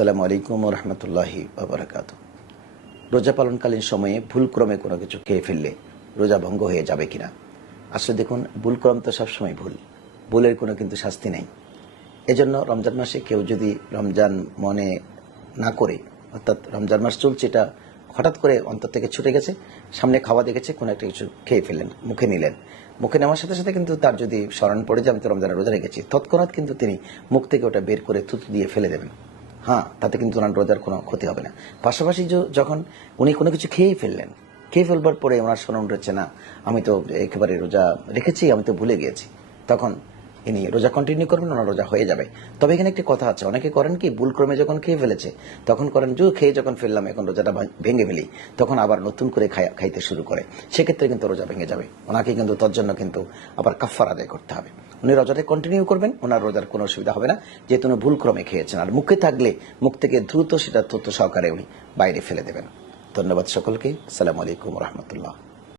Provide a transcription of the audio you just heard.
আসসালামু আলাইকুম রহমতুল্লাহি বাবরাকাত রোজা পালনকালীন সময়ে ভুলক্রমে কোনো কিছু খেয়ে ফেললে রোজা ভঙ্গ হয়ে যাবে কিনা? আসলে দেখুন, ভুলক্রম তো সবসময় ভুল। ভুলের কোনো কিন্তু শাস্তি নেই। এজন্য রমজান মাসে কেউ যদি রমজান মনে না করে, অর্থাৎ রমজান মাস চলছে, এটা হঠাৎ করে অন্তর থেকে ছুটে গেছে, সামনে খাওয়া দেখেছে, কোনো একটা কিছু খেয়ে ফেললেন, মুখে নিলেন। মুখে নেওয়ার সাথে সাথে কিন্তু তার যদি স্মরণ পড়ে যে আমি তো রমজানের রোজা রেখেছি, তৎক্ষণাৎ কিন্তু তিনি মুখ থেকে ওটা বের করে থুতু দিয়ে ফেলে দেবেন। হ্যাঁ তাতে কিন্তু ওনার রোজার কোনো ক্ষতি হবে না। পাশাপাশি যখন উনি কোনো কিছু খেয়েই ফেললেন, খেয়ে ফেলবার পরে ওনার স্মরণ রয়েছে, না, আমি তো একেবারে রোজা রেখেছি, আমি তো ভুলে গিয়েছি। তখন ইনি রোজা কন্টিনিউ করবেন, ওনার রোজা হয়ে যাবে। তবে এখানে একটি কথা আছে, অনেকে করেন কি, ভুলক্রমে যখন খেয়ে ফেলেছে, তখন করেন যে খেয়ে যখন ফেললাম, এখন রোজাটা ভাঙ- ফেলি। তখন আবার নতুন করে খাই- খাইতে শুরু করে। সেক্ষেত্রে কিন্তু রোজা ভেঙে যাবে। ওনাকে কিন্তু, তোর জন্য কিন্তু আবার কাফার আদায় করতে হবে। উনি রোজাটা কন্টিনিউ করবেন, ওনার রোজার কোনো অসুবিধা হবে না। যেহেতু উনি ভুল ক্রমে খেয়েছেন, আর মুখে থাকলে মুখ থেকে দ্রুত সেটা তথ্য সহকারে উনি বাইরে ফেলে দেবেন। ধন্যবাদ সকলকে। সালাম আলাইকুম রহমতুল্লাহ।